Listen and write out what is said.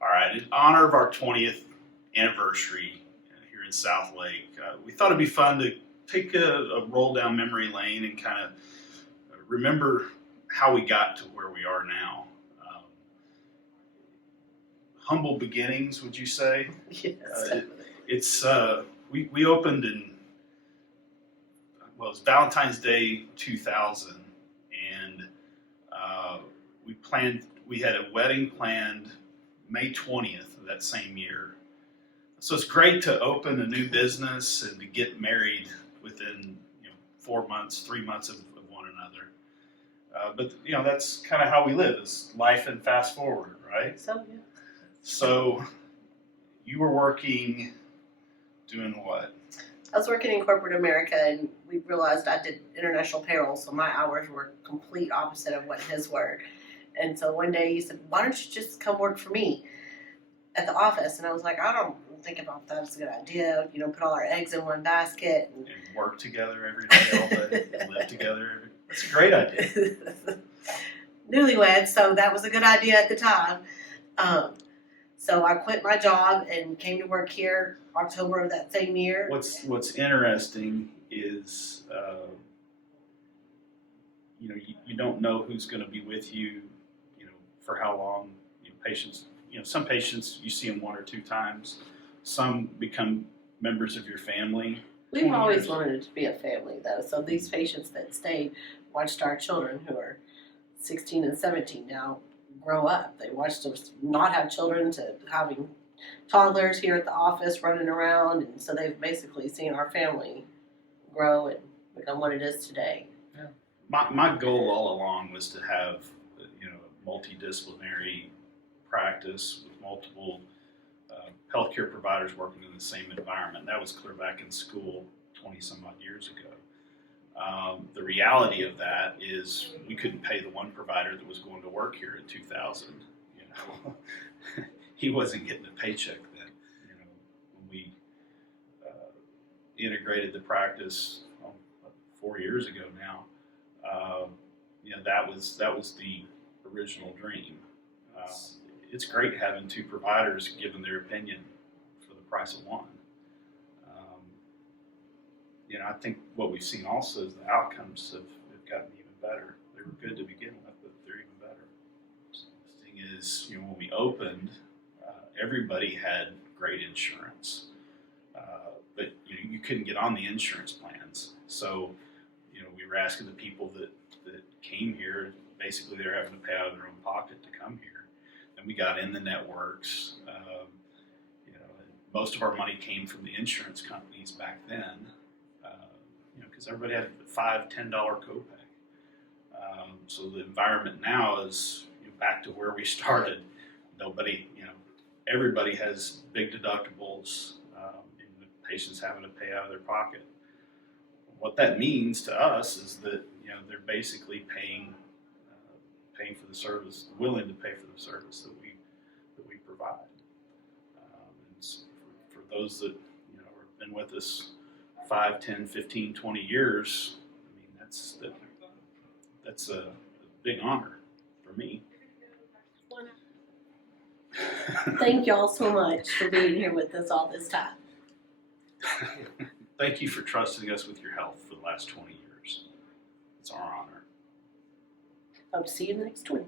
All right, in honor of our 20th anniversary here in Southlake, we thought it'd be fun to take a roll down memory lane and kind of remember how we got to where we are now. Humble beginnings, would you say? Yes. We opened in, well, it was Valentine's Day 2000, and we had a wedding planned May 20th of that same year. So it's great to open a new business and to get married within 4 months, 3 months of one another. But that's kind of how we live, is life and fast forward, right? So yeah. So you were working, doing what? I was working in corporate America, and we realized I did international payroll, so my hours were complete opposite of what his were. And so one day he said, "Why don't you just come work for me at the office?" And I was like, "I don't think about that. It's a good idea. Put all our eggs in one basket." And work together every day, all day, and live together. That's a great idea. Newlyweds, so that was a good idea at the time. So I quit my job and came to work here October of that same year. What's interesting is you don't know who's going to be with you, for how long. Patients, some patients you see them 1 or 2 times. Some become members of your family. We've always wanted it to be a family, though. So these patients that stayed watched our children, who are 16 and 17 now, grow up. They watched us not have children to having toddlers here at the office running around, and so they've basically seen our family grow and become what it is today. Yeah. My goal all along was to have a multidisciplinary practice with multiple healthcare providers working in the same environment. That was clear back in school 20 some odd years ago. The reality of that is we couldn't pay the one provider that was going to work here in 2000. He wasn't getting a paycheck then. When we integrated the practice 4 years ago now, that was the original dream. It's great having 2 providers giving their opinion for the price of one. I think what we've seen also is the outcomes have gotten even better. They were good to begin with, but they're even better. The thing is, when we opened, everybody had great insurance, but you couldn't get on the insurance plans. So, we were asking the people that came here, basically they were having to pay out of their own pocket to come here. And we got in the networks. Most of our money came from the insurance companies back then, because everybody had a $5-10 copay. So the environment now is back to where we started. Everybody has big deductibles, and the patients having to pay out of their pocket. What that means to us is that they're basically paying for the service, willing to pay for the service that we provide. And so for those that have been with us 5, 10, 15, 20 years, I mean that's a big honor for me. Thank y'all so much for being here with us all this time. Thank you for trusting us with your health for the last 20 years. It's our honor. Hope to see you next week.